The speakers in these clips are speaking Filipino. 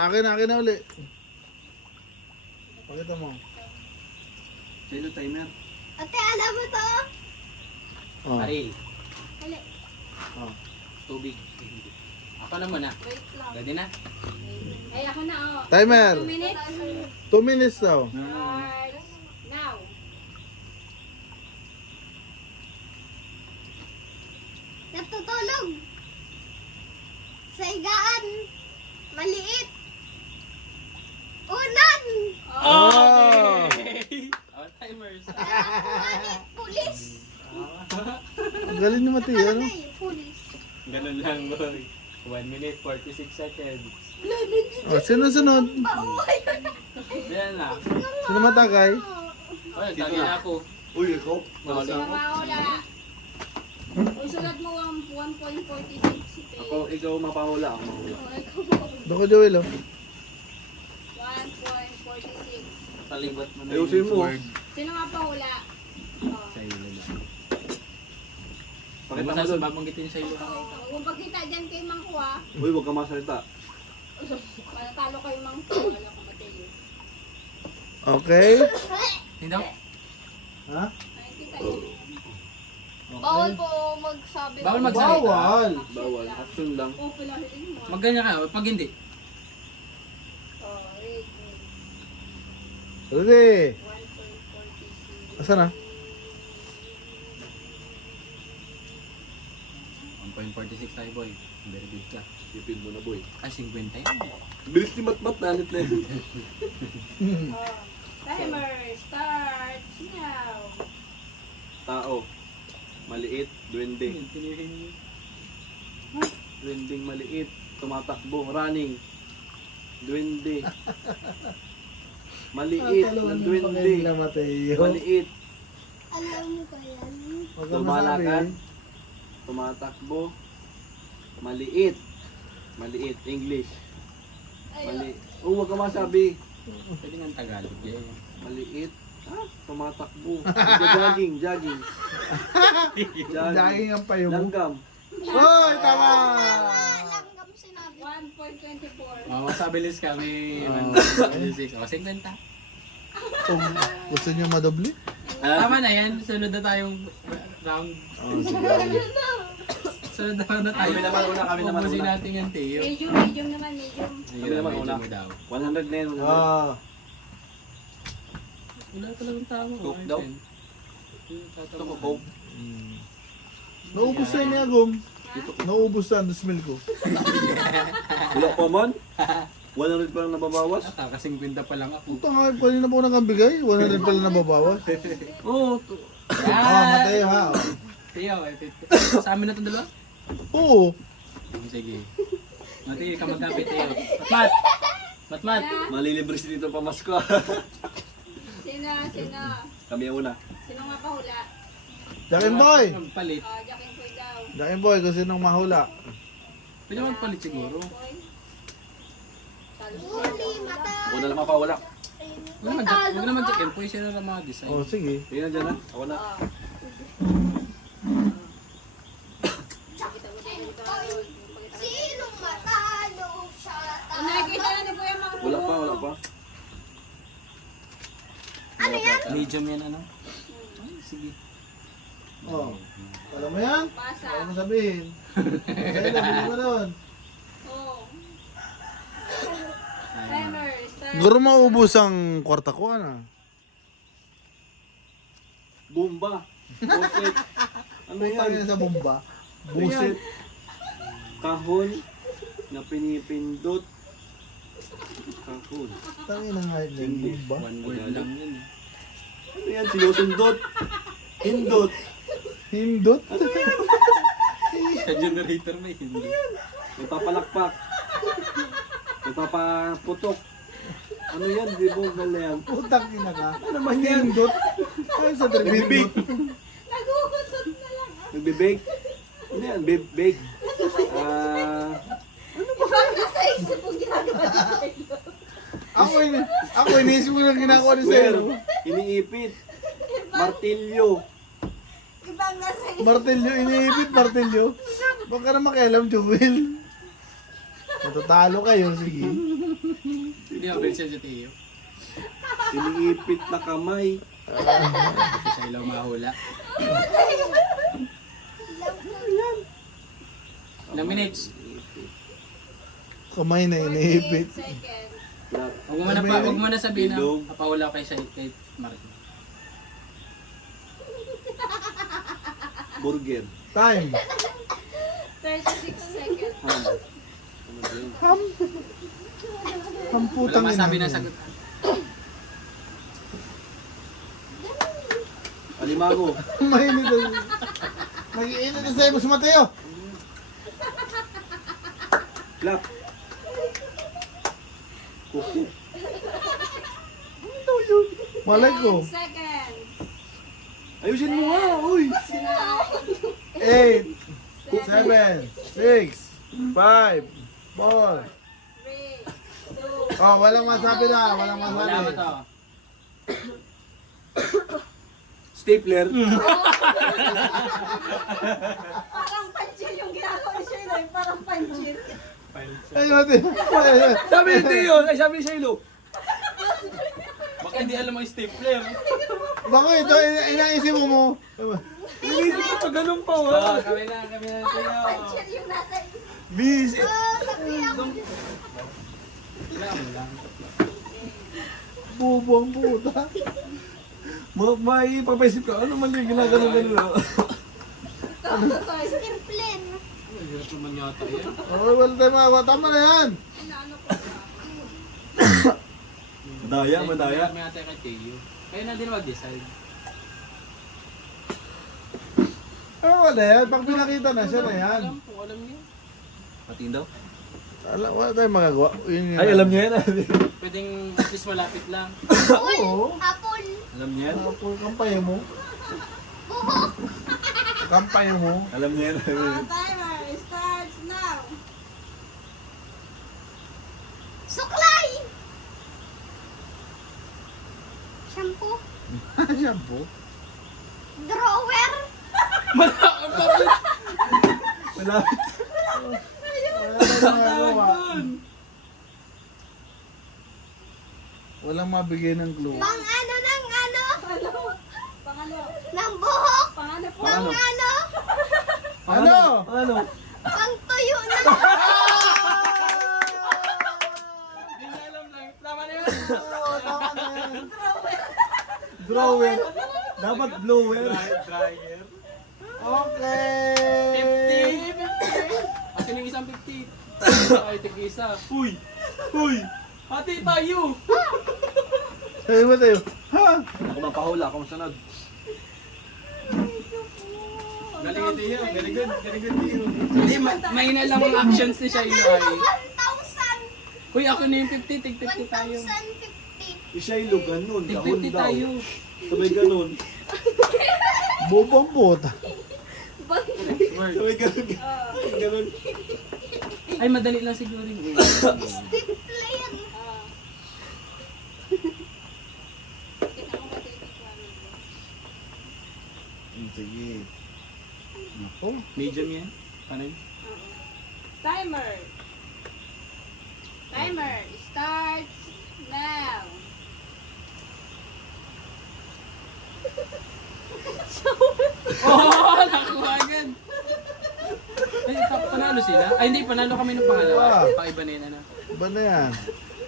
Akin na uli. Pakita mo. Sino timer? Ate, alam mo to? Oh. Maril, Hali. Oh. tubig. Ako na muna. Wait lang. Ready na? Ay, ako na, oh. Timer. 2 minutes. 2 minutes daw. Starts now. Natutulog. Sa higaan. Maliit. Unan. Oh! Our timers. Unan. Pulis. Ang galing ni Mati, ano? Ay, pulis. Ganun lang, boy. 1 minute, 46 seconds. Oh, sino-sunod? Pauwi. Yan na. Sino matagay? Oh, nagtagi na ako. Uy, ikaw. Wala ako. Mawala. Usulat mo ang 1.46. Ako, ikaw mapahula. Ako mahula. Doko Joel, oh. 1.46. Talibat mo na Ayusin mo. word. Sino nga pahula? Oh. Sa ilo lang. Pakita mo Basta doon. babanggitin sa ilo. Kung pagkita dyan kay Mangkwa, Uy, huwag ka masalita. talo kay Mangkwa, wala ko matili. Okay. Hindi daw? Ha? Nakikita niyo. Okay. Bawal po magsabi. Bawal magsalita. Bawal. Bawal. Action lang. Oh, pilahin mo. Magganyan ka. Pag hindi. Oh, wait. Ready. 1.46. Asa na? 1.46 tayo, boy. Very good ka. Sipid mo na, boy. Ay, 50 yan. Bilis ni Matmat. Nanit na yun. Oh, timer starts now. Tao. Maliit. Duwende. Duwending maliit. Tumatakbo. Running. Duwende. Maliit na duwende. Mateo. Maliit. Alam mo ba yan? Huwag ka Lumalakad. masabi. Tumatakbo. Maliit. Maliit. English. Ay, Mali. Oh, huwag ka masabi. Pwede nga Tagalog. Yeah. Maliit. Ah, tumatakbo. Jogging. Jogging. Dahil ang payo mo. Langgam. Hoy, tama! langgam sinabi. 1.24. Mamasabilis kami. Oh. 1.46. O, 50. Kung gusto niyo madobli? Tama na yan. Sunod na tayong round. Oh, sige. Sunod na tayo. Kami naman una, kami naman Ubusin una. natin yan, Teo. Medium naman, medium. Sige Kami naman medyo una. mo daw. 100 na yun. 100. Ah, Wala talagang tama. Coke daw? Ito ko, Coke. naubos na niya, Gom. Naubos na ang smell ko. Wala pa man. 100 pa lang nababawas. Kasi 50 pa lang ako. Puta nga, pwede na po nang bigay. 100 pala nababawas. Oo. Ah, Mateo ha. Oh. Teo, sa amin na itong dalawa? Oo. Sige. Mati, ka magkapit, Teo. Matmat! Matmat! Malilibre si dito pa Masko. Sino? Kami ang una. Sino nga pahula? Jackin Boy. Magpalit. Jackin Poy daw. Jackin Boy, kung sinong mahula. Pwede magpalit siguro. Huli, mata. Una lang mapawala. Huwag na mag-check in. Pwede siya na mga design. Oh, sige. Sige na dyan ha. Ako na. Sinong matalo siya? Nakikita na ni Kuya Mang. Wala pa, wala pa. Ano yan? Medium yan, ano? Ay, sige. Oh. Alam mo yan? Pasa. Ano mo sabihin? Sa'yo lang, hindi mo doon. Oh. Timer start. Siguro maubos ang kwarta ko, ano? Bomba. Buset. Ano Punta yan? yan sa bomba. Buset. Kahon na pinipindot. Kahon. Tangin na nga yung bomba. One word lang yun. Ano yan? Sinusundot. Hindot. Hindot. Sa generator may hindi. May papalakpak. May papaputok. Ano yan? Di ba na yan? Putang ina ka. Ano naman yan? Hindot. Ay, sa Nagbibig. hindot. Naguhusot na lang. Nagbibig. Ano yan? Big. Ibang nasa isip mo ginagawa sa'yo. Ako inisip ko na ginagawa ni Square. Zero. Iniipit. Martilyo. Ibang nasa isip. Martilyo, iniipit martilyo. Huwag ka na makialam, Joel. Natatalo kayo, sige. Hindi ako bensin si Tio. Iniipit na kamay. Kasi siya ilaw mahula. Ilang minutes? Kamay na iniipit. 8 seconds. Flat. Huwag mo na sabihin na Ilog. papahula kay siya kay Mark. Burger. Time. 36 seconds. Ham. Ano ba yun? Ham. Ham Wala putang masabi ina. na sagot. Alimago. Mainit na. Mag-iinit na sa'yo, Boss Mateo. Clap. Kuko. Malay ko. 10 seconds. Ayusin mo nga, uy. 8, 7, 6, 5, 4. 3, 2, Oh, walang masabi na. Walang Wala ba masabi. to? Stapler. parang panchil yung ginagawa ni Shayla. Parang panchil. Ay, Mateo. Ay, Sabi ni Tio, ay sabi ni Shiloh. Baka hindi alam ang stapler. bakit? Ito, inaisip mo. Inisip ko pa ganun pa, Oh, ha? kami na Tio. Panchil yung nasa Bis. Wala mo lang. Bubong puta. May papaisip ka, ano man yung ginagano-gano na? Simple. Ang hirap naman yata yan. Oh, wala tayo mga. Tama na yan. Inaano ko Madaya, madaya. May ate kay Tio. Kaya na din mag-decide. Oh, wala yan. Pag pinakita na, siya na yan. Alam kung alam niyo. Patingin daw? Wala tayong magagawa. Yun yun. Ay, alam niya yan. Pwedeng at least malapit lang. Oo. Apple. Alam niya yan? Apple, kampay mo. Kampay mo. Alam niya yan. Timer starts now. Suklay! Shampoo. Shampoo. Drawer. Malapit. Wala tayong magagawa. Walang mabigay ng clue. Pang ano ng ano? Pangano? Ng buhok. Pangano po? Paano? Pang ano? Ano? Ano? Pang tuyo ng... Hindi niya alam lang. Tama na yun. Oo, tama na yan. Drawer. Dapat blower. Dryer. Okay. 50. Akin yung isang 50. Ay, tig-isa. Uy! Uy! Hati tayo. Sabi mo tayo. Ha? Ako mapahula, ako masunod. Galing ni Tio. Very good. Very good, Tio. Hindi, mahina lang ang actions ni Shiloh ay. 1,000. Uy, ako na yung 50. Tig 50 tayo. 1,050. Yung Shiloh, ganun. Tig Kahon 50 daw. tayo. Sabay ganun. Bubong puta. Word. Sabay ganun. Ganun. Ay, madali lang siguro yun. Simple yan. Sige. Ako. Medium yan. Paano yun? Timer. Timer starts now. Oh, nakuha agad. Ay, panalo sila? Ay, hindi. Panalo kami ng pangalawa. Paiba na yun, ano. Ba na yan?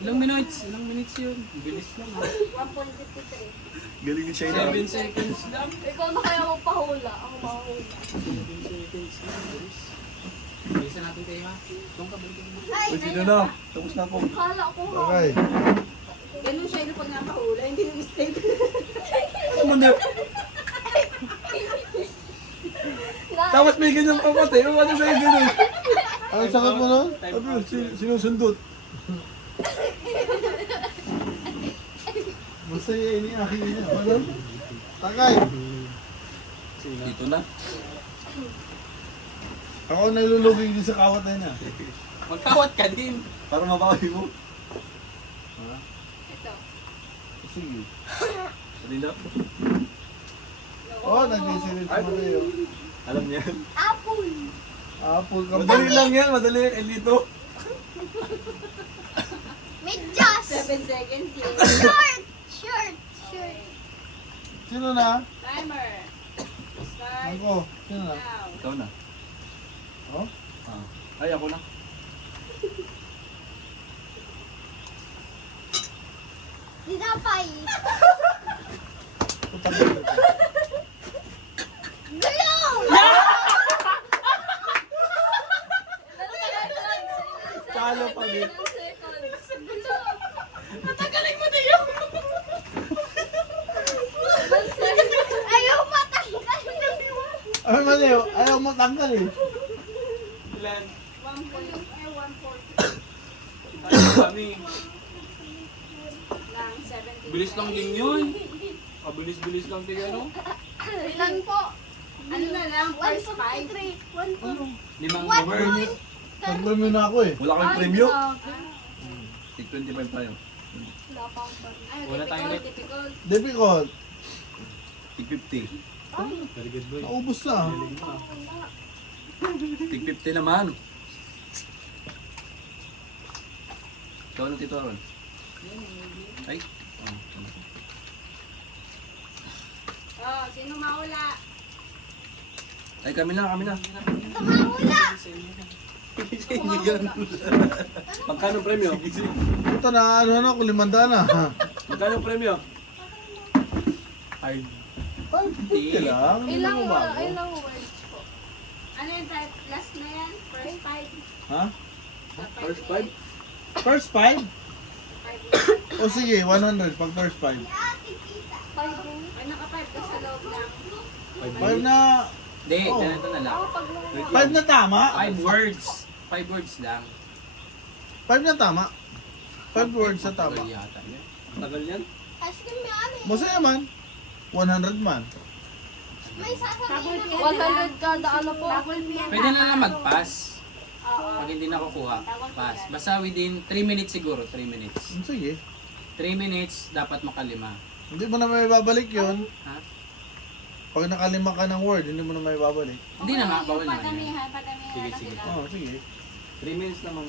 Ilang minutes? Ilang minutes yun? Bilis lang, ha? 1.53. Galing ni Shiloh. 7 seconds lang. Ikaw na kaya magpahula. Ako mahula. 7 seconds lang. Bilis. Bilisan natin kayo, ha? Itong kabalikin mo. Ay, Uy, sino na? Tapos na ako. Kala ko ha. Okay. Ganun siya yung pag napahula. Hindi yung mistake. Ano mo na? Tapos may ganyan pa pati. Ano sa'yo ganun? Ang sakit mo nun? Time Sabi, out yun. sinusundot. Masaya ini akin niya. Ano? Takay. Dito na. Ako nalulugig din sa kawat na niya. Magkawat ka din. Para mabawi mo. Ito. Sige. Kanina. Oh, nag-isinit mo tayo. Alam niya yan. Apple. Apple ka Madali lang yan. Madali yan. Eh, dito. Medyas. 7 seconds left. Short. Short. Short. Sino na? Timer. Start Ako. Sino na? now. Ikaw na. Oh? Ah. Ay, ako na. Dinapay. Putangin ko. Gulong. Talo pa din. Gulong. Natagaling mo na yun. Ayaw matanggal. Ay, mali. Ayaw mo tanggal eh. Ilan? 1 point. Ay, 1 point. Ay, kami. Lang, 17. Bilis lang din yun. Bilis lang din ano? Ilan po? Ano na lang, first 5. 1.3. 1.3. 5 One over. point. Nag-premyo na ako eh. Wala kang premyo. Tig 25 tayo. Ay, Wala tayong net. difficult. Difficult. Tig 50. Very good boy. Naubos na. Tig 50 naman. Ikaw na Tito Aaron. Ay. Oh. Oh, sino maula? Ay, kami na. Tumahula. Magkano premyo? Ito na ano ako, 500 na. Magkano premyo? Ay, 50 lang. Ilang Ano ba? ilang words po? Ano yung type? Last na yan? First 5? Ha? First 5? First 5? O sige, 100 pag first 5. Ay, naka-5 ka sa loob lang. 5 na, Hindi, Oh. ganito na lang. 5 na tama. 5 words. 5 words lang. 5 na tama. 5 words na tama. Tagal yata yun. Tagal yan? Ice cream yan eh. Masaya man. 100 man. May sasabihin na. 100 kada ano po? Double P yan. Pwede na lang mag-pass. Oo. Pag hindi nakukuha, pass. Basta within 3 minutes siguro, 3 minutes. Sige. 3 minutes, dapat makalima. Hindi mo na may babalik yun. Ha? Pag nakalima ka ng word, hindi mo na may babalik. Hindi na nga, bawal na yan. Padamihan, padamihan. Sige, na sige. sila. Oo, sige. 3 minutes naman.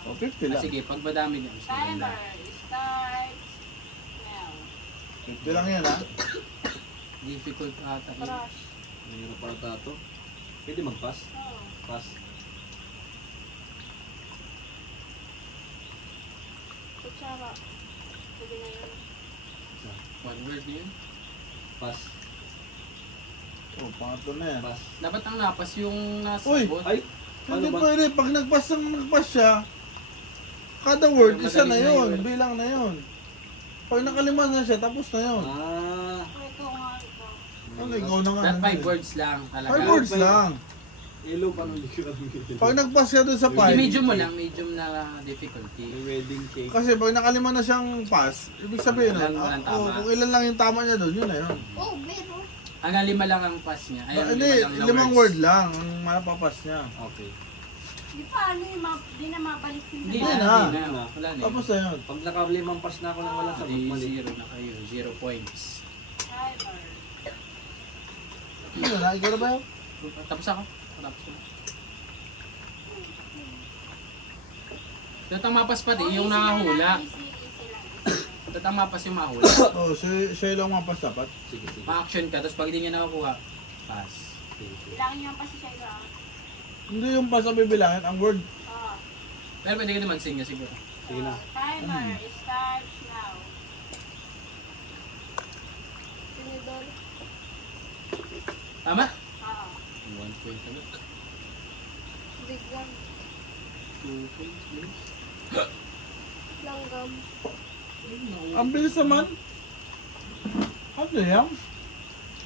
O, 50 lang. Sige, pag madami niya, mas maganda. Timer starts now. 50 lang yan ha. Difficult ata. yun. Mahirap pa ata ito. Pwede mag-pass? Oh. Pass. Kutsara. Pwede na yun. One word yun. Pass. O, pangatlo na yan. Pass. Dapat ang napas yung nasa Uy! bot. Ay! Hindi Ano ba? pwede. Pag nagpas siya, kada word, Yung isa na madaling na yun. yun. Bilang na yun. Pag nakalima na siya, tapos na yun. Ah. Ito nga ito. Ano, ikaw na nga. That 5 words lang talaga. 5 words lang. Ilo pa nung Pag nagpas siya doon sa 5, Medyo mo lang, medium na difficulty. wedding cake. kasi pag nakalima na siyang pass, ibig sabihin nun, Walang tama. kung ilan lang yung tama niya doon, yun na yun. Oh, pero. Hanggang 5 lang ang pass niya. Ayun, Hindi, 5 lang na 5 words. word lang ang mapapas niya. Okay. Di pa ano yung di na mabalik yung Hindi Hindi na, na. hindi na. Wala na. Tapos na yun. Pag nakalimang pass na ako nang wala sa Hindi, mali. 0 na kayo. 0 points. timer. Yun na, ikaw na ba yun? Tapos ako. Tapos ako. Datang mapas pa din, yung nakahula. Easy lang. Datang mapas yung mahula. Oo, siya lang mapas dapat. Sige, sige. Ma-action ka, tapos pag hindi niya nakakuha, pass. Sige, sige. Bilangin niyo pa si Shaila. Hindi yung pass ang bibilangin, ang word. Oh. Pero pwede ka naman sing siguro. Sige na. Timer starts now. Tama? Oo. 1 point ka na. Biglang 2 points. please. langgam. Ang bilis naman. Ano yan?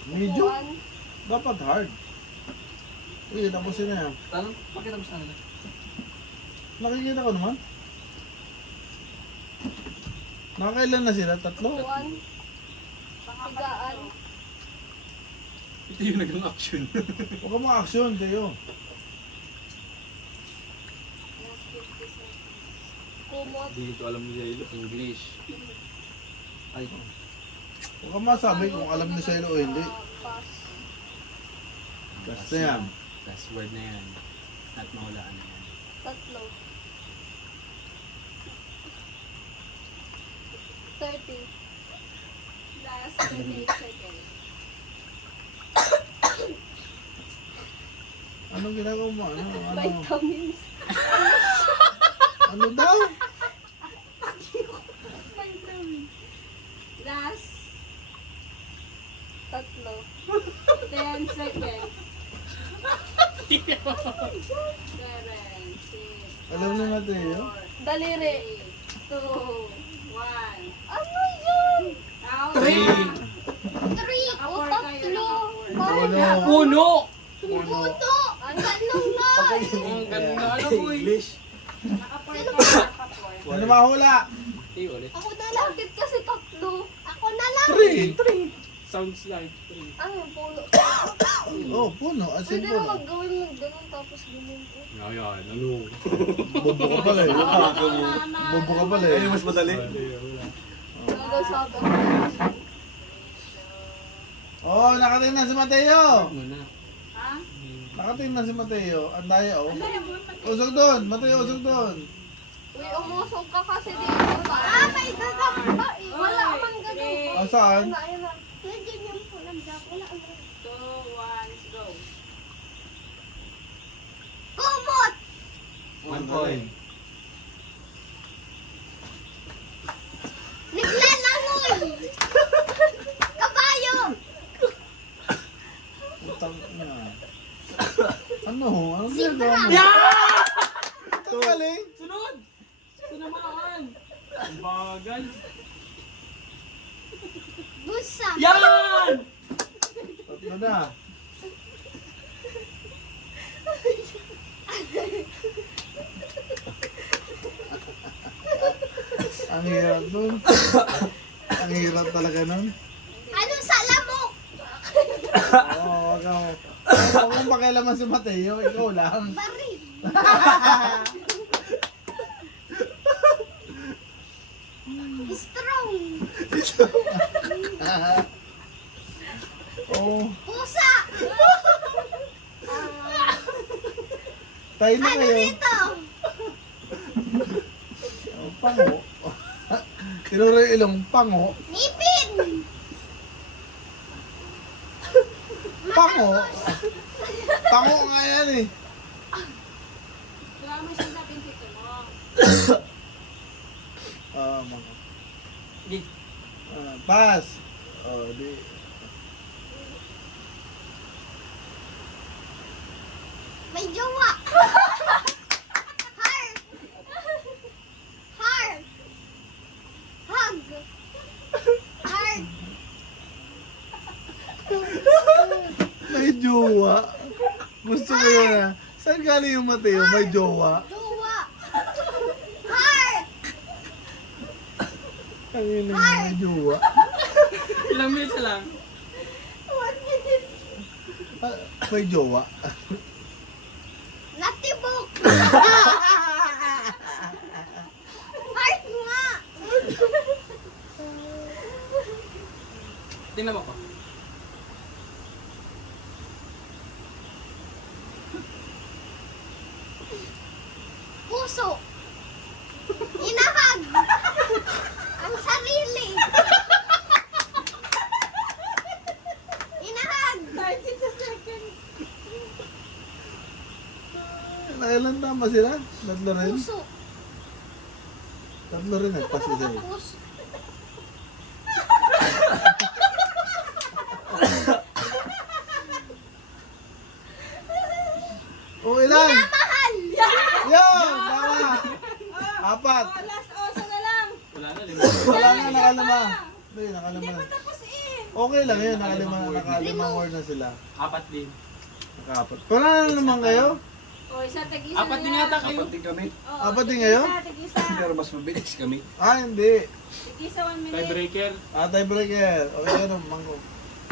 Medyo? Upuan. Dapat hard. Sige, tapusin na yan. Tanong, bakit tapos na nila? Nakikita ko naman. Nakakailan na sila? Tatlo? Upuan. Baka Higaan. Ito yung naging action. Huwag ka mga-action kayo. Kumot. Hindi ko alam niya ilo. English. Ay, Huwag ka masabi kung alam ni Shelo o hindi. Pass. Basta yan. Last word na yan. At mahulaan na yan. Tatlo. 30. Last 28 seconds. Anong ginagawa mo? Ano? Vitamins. Ano daw? Last Tatlo. 10 seconds. 7, 6, Alam ni Mateo? Daliri. 2, 1. Ano yun? Out. 3. 3 o Naka-4 kayo, tatlo. naka-4. Puno. Puno! Puto. Ang ganun nga. Ang ganda na boy! English. Naka-4 kayo, naka-4. Ano mahula? Hey, ulit. Ako na lang. Bakit kasi tatlo? Ako na lang. 3. Sounds like 3. Ano, puno. Oh, puno. Asin Pwede puno. naman gawin mo ganun tapos ganun. Ayan, ano? Bobo ka pala eh. Mama. Bobo ka pala Ayun eh. yung mas madali. Nagasabi. Oh, nakatingin na si Mateo. Muna. Ha? Nakatingin na si Mateo. Ang daya oh. Ano yung mga Usog doon. Mateo, usog doon. Uy, umusog ka kasi dito. Ah, may gagap ba eh. Wala man ganun. Oh, saan? Ayun na. Nandiyan yung pulang gap. Wala ang 2, 1, go. kumot! 1 point. Naglalangoy! Kabayo! Utang na. Ano? Ano Zebra! ginagawa mo? Ito galing. Sunod! Sunamaan! Ang bagal! Busa! Yan! Tatlo na. Ang hirap nun. Ang hirap talaga nun. Ano sa lamok? Oo, wag ka mo. Huwag mong pakialaman si Mateo, ikaw lang. Baril! Strong! Oo. Pusa! Tayo na Ano kayo. dito? Oh, pango. Tinuro yung ilong, pango. Ngipin! Pango. Pango nga yan eh. Wala mo siya sa pinto mo. Mga. Di. Pass. Oh, di. May jowa! Heart! Heart! Hug! Heart! May jowa. Gusto ko yun ah. Saan galing yung Mateo? May jowa. Jowa! Heart! Ang ina niya, may jowa. Ilang minutes lang? 1 minute! Ah, may jowa. Natibok! Heart nga! Tingnan mo ko. Puso! Inahag! Ang sarili! Inahag! 30 seconds! Nakailan tama sila? Tatlo rin? Puso! Tatlo rin nagpas sila eh. Puso! Oh, ilan? Mahal! Yun! Tama! Apat! Wala na, Wala na, nakalima. Hindi, nakalima na. Okay lang yun, nakalimang word na sila. 4 din. Nakaapat. Wala na naman kayo? O, isa tag-isa 4 din yata kayo. Apat din kami. Oo, Apat din kayo? Tag-isa. Pero mas mabilis kami. Ah, hindi. Tag-isa 1 minute. Tiebreaker. Ah, tiebreaker. Okay, ano, mango.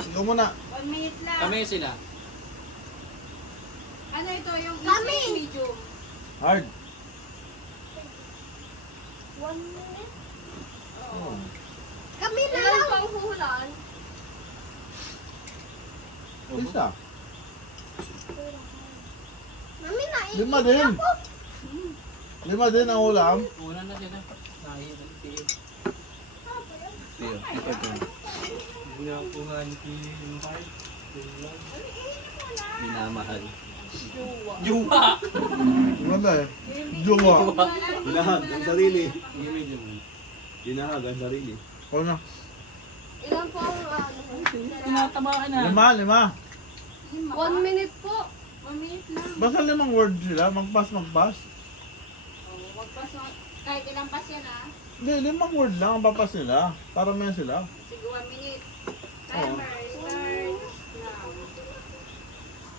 Ikaw muna. 1 minute lang. Kami sila. Ano ito? Yung Kami. easy, medium. Hard. 1 minute? Oh. Kami na lang! Pang hulaan? Isa. Mami na 5 din. 5 din ang ulam. Una na sila. Nahihirap. Mateo. Ikaw po. Minamahal. Juwa! Maganda eh. Jowa. Hinahag ang sarili. Hinahag ang sarili. O na. Ilan po ang ano? Tinatamaan na. 5. 1 minute po. 1 minute lang. Basta 5 word sila. Magpas. Oh, magpas mo. Kahit ilang pas yan ah. Hindi, 5 word lang ang papas nila. Para may sila. Sige, 1 minute. Timer, start now.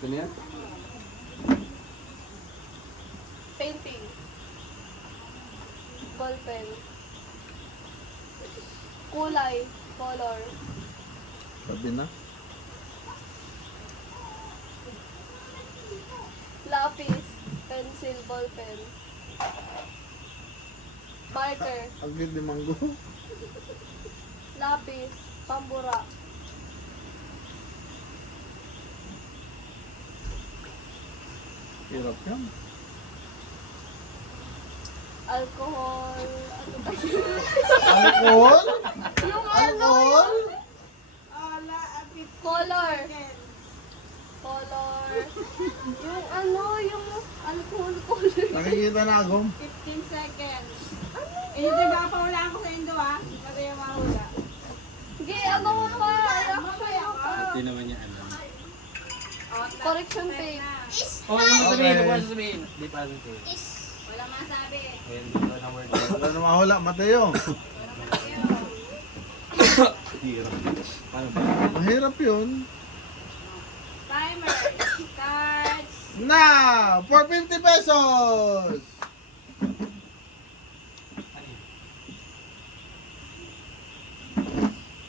Ano yan? Painting. Ballpen. Kulay. Color. Sabi na. Lapis. Pencil. Ballpen. Marker. Agad 5 go. Lapis. Pambura. Hirap yan. Alcohol. Ano ba yun? Alcohol? Yung ano? Alcohol? Color. Color. Yung ano, yung alcohol color. Nakikita na ako. 15 seconds. Eh, hindi ba pa wala ako sa Indo ah? Pati yung mahula. Sige, ano mo pa? Mamaya ka. Hindi naman niya alam. Correction tape. Oh, ano sasabihin? Okay. Ano ba sasabihin? Hindi pa sasabihin. Wala masabi. Ayan, dito na word. Wala na mahula, Mateo. Hirap. Paano ba? Mahirap yun. Timer, start. Na! For 50 pesos!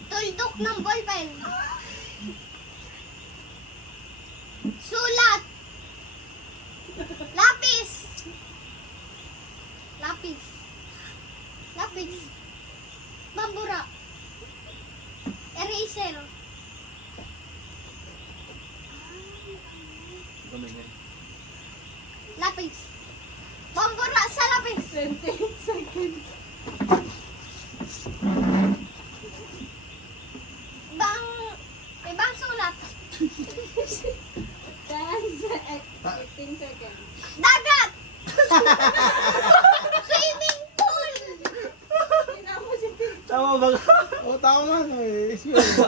Tuldok ng ballpen. Sulat. Lapis. Lapis. Lapis. Bambura. Eraser. Lapis. Bambura sa lapis. 20 seconds. Ibang sulat. 15 seconds. Dagat. Swimming pool. Tingnan mo si Tito. Tama ba? O, tao na. Experience.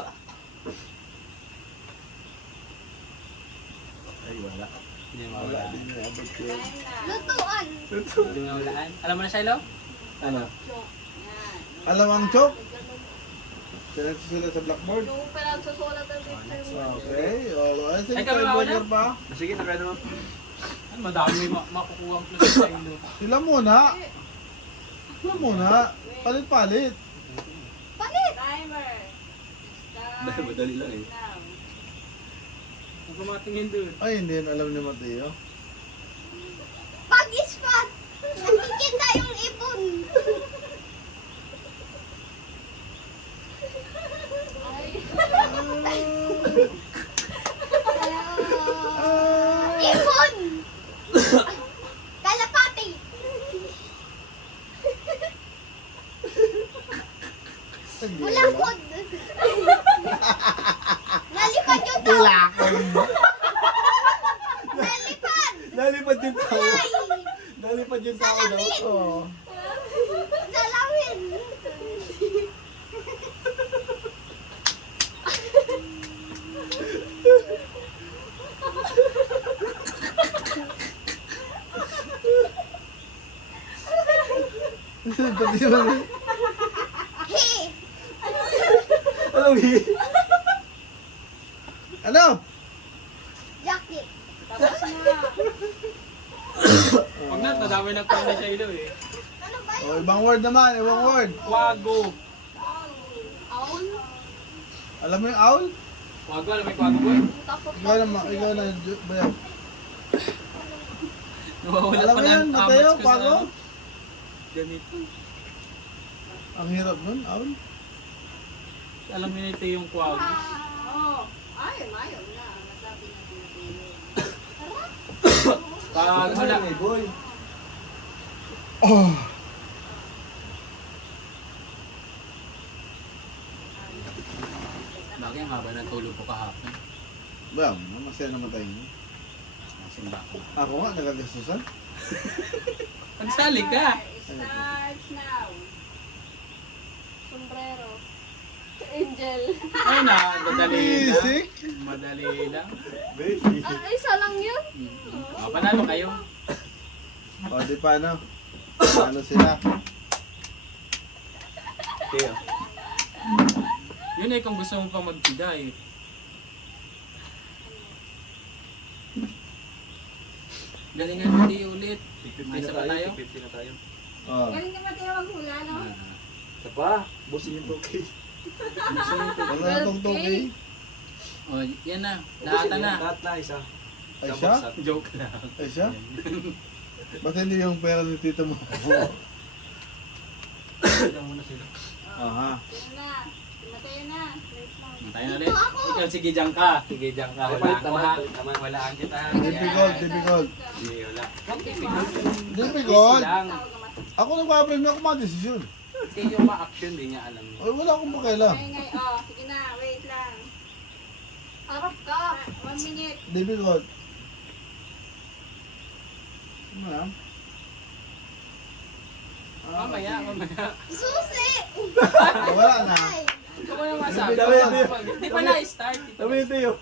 Ay, wala. Hindi Wala mawalaan. din niya. Abot ko. Time na. Lutuan. Hindi mawalaan. Alam mo na, Shiloh? Ano? Yan. Alam ang chok? Sinagsusulat sa blackboard? Yung pinagsusulat ng picture. Okay. O, sige, Ay, kami tayo mauna? burger pa. Sige, nakaya naman. Ano, madami makukuha ang plus sa Shiloh. Sila muna. Sila muna. Palit-palit. Palit. Timer. Dahil Start madali lang eh. now. Huwag ka makatingin doon. Ay, hindi yan alam ni Mateo. Pag-ispat. Nakikita yung ipon. Ipon. Kalapati. Bulakod. Nalipad yung tao. Nalipad. Nalipad yung tao. Ay. Nalipad yung tao daw. Oo. Salawin. Pati ba? He. Alam mo Ano? Jacket. Tapos na. Huwag na, nadami na pa na Shiloh eh. Ano ba yun? O, ibang word naman. Ibang word. Kwago. Owl? Alam mo yung owl? Kwago, alam mo yung kwago boy? Tapos Ikaw naman. Ikaw na. Bayaw. Nawawala Alam pa mo yan, ng Mateo? amats ko sa Pago? ano. Ganito. Ang hirap nun, owl. Alam mo nito yung kwago. Oh. Ayaw na. Masabi na pinatilo. Kwago na. eh, boy. Oh. Bagay, ang haba ng tulog ko kahapon. Ba, masaya naman tayo. Nasimba ko. Ako nga, nagagastusan. Pagsali ka! Starts now. Sombrero. Angel. Ay na, madali lang. Basic. Madali lang. Ah, isa lang yun. Panalo kayo. O, di paano? Ano sila? Teo. Yun eh, kung gusto mo pa magbigay. Galingan mo di ulit. May isa pa tayo? 50 na tayo. O, Galing ka Mateo maghula, no? Isa pa. Busin yung 2K. wala na tong toki. Oh, yan na. Lahat na. Lahat na isa. Ay Isang siya? bagsak. Joke lang. Ay siya? Ba't hindi yung pera ni tito mo? Tignan muna sila. Aha. Sino na? Si Mateo na. Wait lang. Tayo na rin. Ikaw, sige, dyan ka. Sige, dyan ka. Ay, Wala palit ako naman, ha. palit naman. Wala ang kita. Difficult, difficult. Hindi, wala. Huwag difficult. Difficult. Easy lang. Ako nagpapalim ako mga desisyon. Kasi yung ma-action, di niya alam niya. Ay, wala akong pakialam. Ngay. Oh, sige na. Wait lang. Harap ka. 1 minute. Difficult. Ano yan? Mamaya. Susi! Wala na. Ito ko yung masabi. Dami. Di pa na-start. Sabi ni Teo.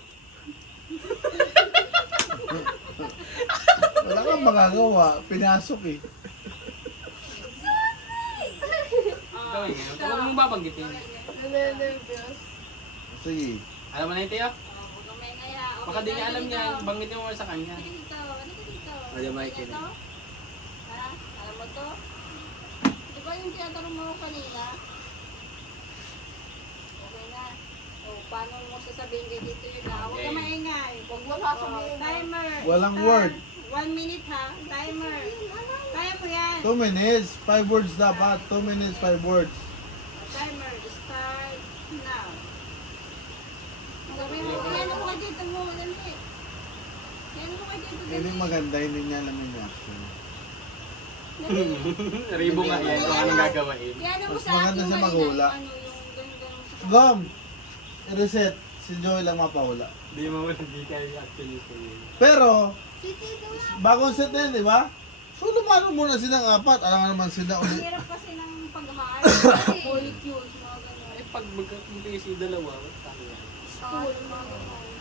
Wala kang magagawa. Pinasok eh. Gawin ngayon. Huwag mong babanggitin. Nane-nervous. Sige. Alam mo na yung tiyo? Huwag kang maingay, ha? Okay, Baka di niya dali alam dito. niya. Banggitin mo sa kanya. Dali dito. Ano ka dito? Ayaw Ano makikinig. to? Ha? Alam mo to? Di ba yung tinatanong mo kanina? Okay na. O, paano mo sasabihin kay dito yun na? Huwag Okay. kang maingay. Huwag mo sasabihin. Timer. Walang Start. word. 1 minute ha. Timer. Kaya mo yan. 2 minutes. 5 words dapat. 2 minutes, 5 words. Timer. Start now. Sabi mo, yan ako kay dito mo. Dali. Yan ako kay dito. Hindi maganda. Hindi niya alam yung reaction. Ribo nga yan kung anong gagawain. Yan mo Mas sa maganda akin sa kanina, maghula. yung ano, yung ganun-ganun sa Gom! I-reset. Si Joey lang mapahula. Di mo hindi kayo actually sabihin. Pero, Si Tito nga. bagong set na yun, di ba? So, lumano muna silang apat. Alam nga naman sila Ang ulit. hirap kasi ng pag-hard. Molecules, mga ganun. Eh pag magkakampi si dalawa, wala tayo yan. Stool, mga ganun.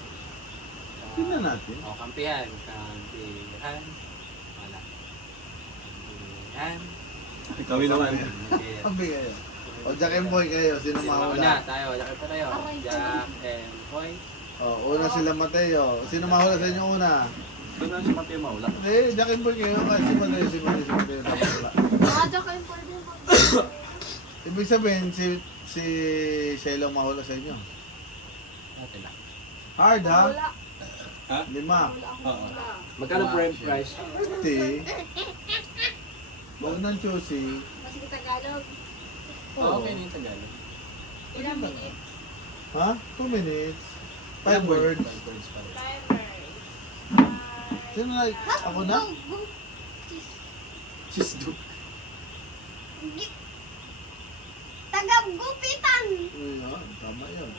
Tingnan natin. O, kampihan. Kampihan. Wala. Kampihan. Kami naman. Okay. Ang bigay. O, Jack and Boy kayo. Sino Una mahula? tayo. Jack pa tayo. Jack and Boy. O, una sila Mateo. Sino mahula sa inyo una? Doon na si Mateo maula. Eh, Jack and Boy kayo. Kasi si Mateo, si Mateo na mahula. Baka kayo pa rin. Ibig sabihin, si Shiloh mahula sa inyo. Okay lang. Hard, ha? Wala. 5. Oo. Magkano price? 50. Huwag nang choosy. Mas Tagalog. Okay na yung Tagalog. Ilang minutes? Ha? 2 minutes. 5 words. 5 words pa rin. Timer. Sino na? Ako na? Cheese dough. Tagagupitan. Ayun, tama yun.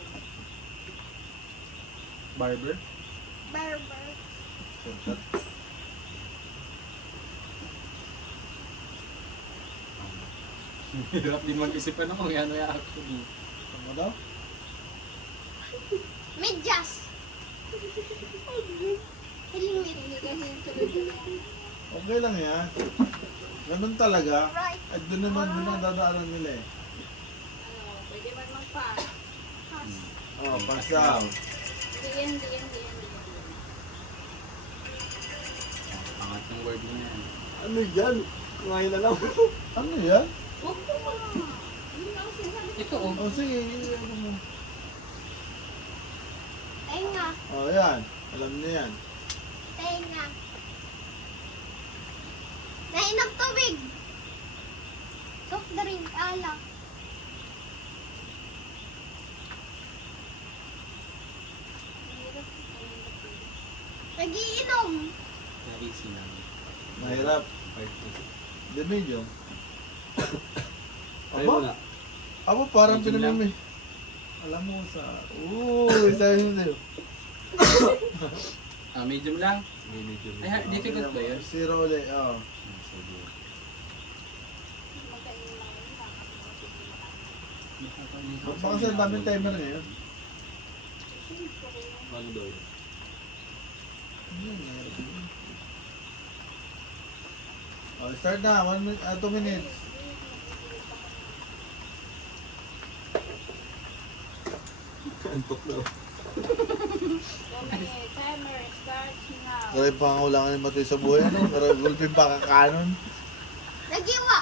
Barber. Barber. Shortcut. Hirap din mag-isip ano kung ano yung actually. Ano daw? Medyas. Helmet. Hindi kasi yung tuloy-tuloy. Okay lang yan. Ganun talaga. Right. At doon naman din ang dadaanan nila eh. Ano, pwede man mag-pass. Oh, pass down. Diyan. Pangatlong word mo yan. Ano yan? Ngayon na lang. Ano yan? Huwag mo mga. Hindi na ako sinasabi. Ito oh. Oh, sige. Ano mo? Tenga. Oh, yan. Alam niyo yan. Tenga. Nainom tubig. Soft drink. Alak. Nagiinom. Na-easy lang. Mahirap. The medium. Tayo Aba? muna. Aba, parang Medium lang. pinamimi. Alam mo sa... Uy, sabi mo sa'yo. Medium lang. Medyo. Ay, difficult ba yun? Zero ulit, oo. Baka sa daming timer ngayon. Ano daw yun? Oh, start na, 1 minute, 2 minutes. Antok daw. Okay, timer starts now. Kaya yung pangulangan ni Matoy sa buhay, ano? Pero gulpin pa kakanon. Nagiwa.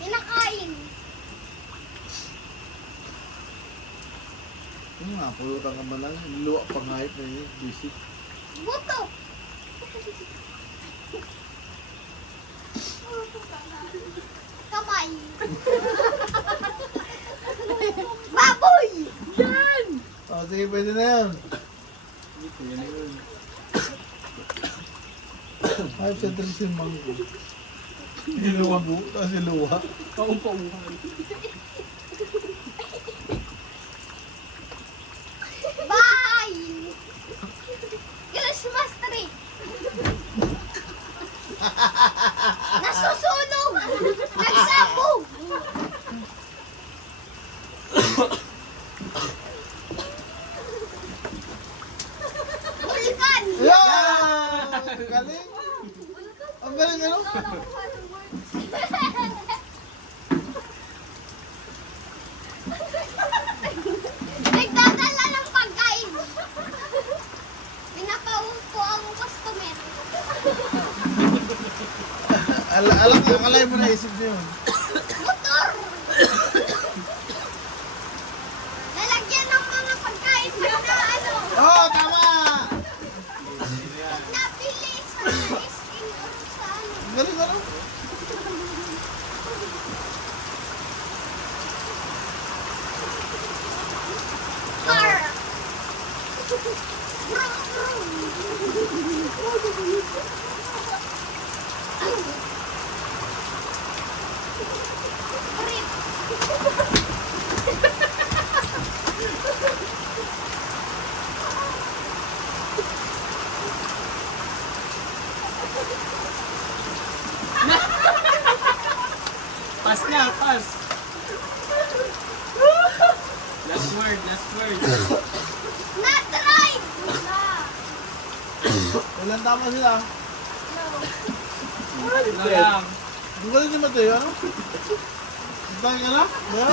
Pinakain. Yung nga, pulutan ka man lang. Luwa pang hype na yun, basic. Buto. Kamay. Baboy. Oh, sige, pwede na yun. Hype sa drinks yung mango. Luwa po, kasi luwa. Paumpa-umpa. Bye. Christmas tree. Nasusunog. Nagsabog. Vulkan. Yeah! Galing! Ang galing ano? Nagdadala ng pagkain. Pinapauwi ko ang customer. Alam mo na isip niyo yun. Motor. Lalagyan ng mga pagkain na ano. Oh, tama! Napili sa SN or sa ano. Ang galing ano? Car. Pass na, pass. Last word, last word. Not right. Ilan tama sila? Wala lang. Ang galing ni Mateo, ano? Tayo ka na? Ba?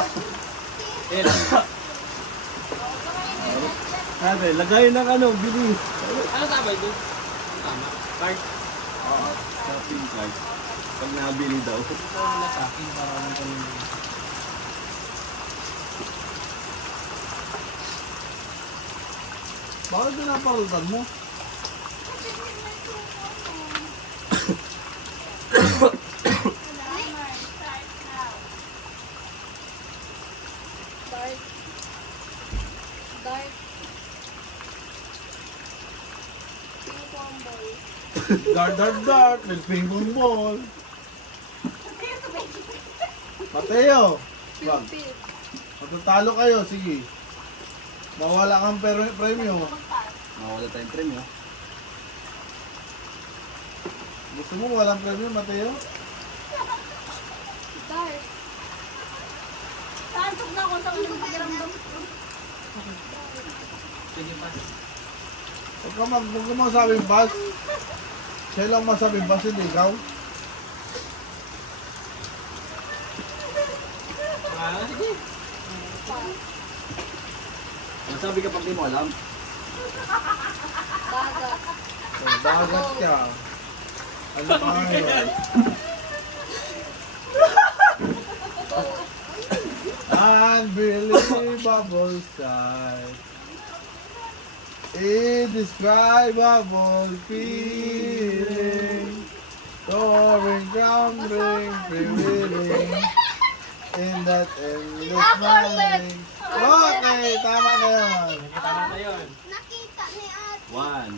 Sabi, lagay ng ano, bilis. Ano sabay doon? Tama. Card. Shopping cart. Pag nabili daw. Ito wala sa akin para lang kami. Bakit pinaparutan mo? Timer starts now. Dark. Dark. Ping pong ball. Dart. May ping pong ball. Mateo! Wag. Pip. Matatalo kayo, sige. Mawala kang premyo. Mawala tayong premyo. Gusto mo walang premyo, Mateo? Dark. Santok na ako sa unang pakiramdam. Sige pa. Huwag ka masabing bus. Siya lang masabing bus, hindi ikaw. Sige. Masabi ka pag di mo alam. Dagat. Dagat ka. Ano ka ngayon? Unbelievable sight. Indescribable feeling. Soaring, grounding, freewheeling. In that endless morning. Okay, tama na yan. Tama na yun. Nakita ni Ate. 1,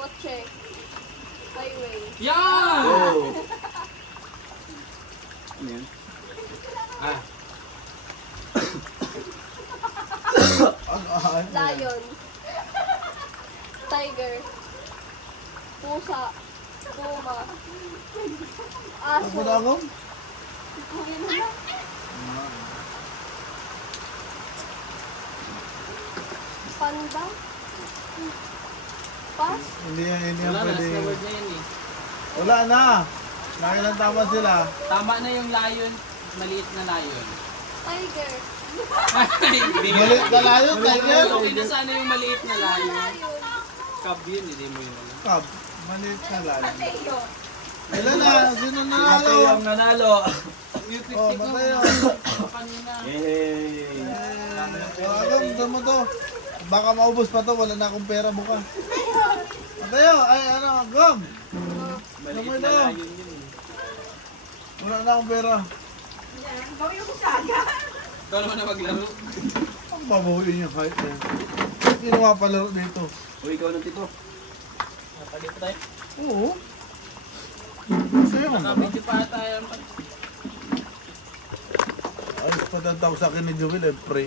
Kotse. Highway. Yan! Oh. Ano yan? Ah, Lion. Tiger. Pusa. Puma. Ako Aso. na ako? Panda. Pas. Hindi yan wala na, pwede. last na word na yan eh. Wala na. Nakailan tama sila. Tama na yung lion, maliit na lion. Tiger. Hindi. Maliit na layo, tiger. Okay na sana yung maliit na lion. Lion. Cub yun, hindi mo yun alam. Cub. Maliit na layo. Mateo. Ilan na? Sino nanalo? Mateo ang nanalo. Yung Oh, tik-tik mo, Mateo. kanina. Yay! Alam, damo to. Baka maubos pa to. Wala na akong pera bukas. Mateo, ay ano, Gom. Maliit na lion yun. Wala na akong pera. Yan. Gawin mo saga. Ikaw naman na maglaro. Ang babahuin yung height na yun. Sino nga palaro dito? O ikaw ng tito. Palit tayo. Oo. Sa'yo mo ba? Nakabiti pa tayo. Ay, patataw sa akin ni Joel eh, pre.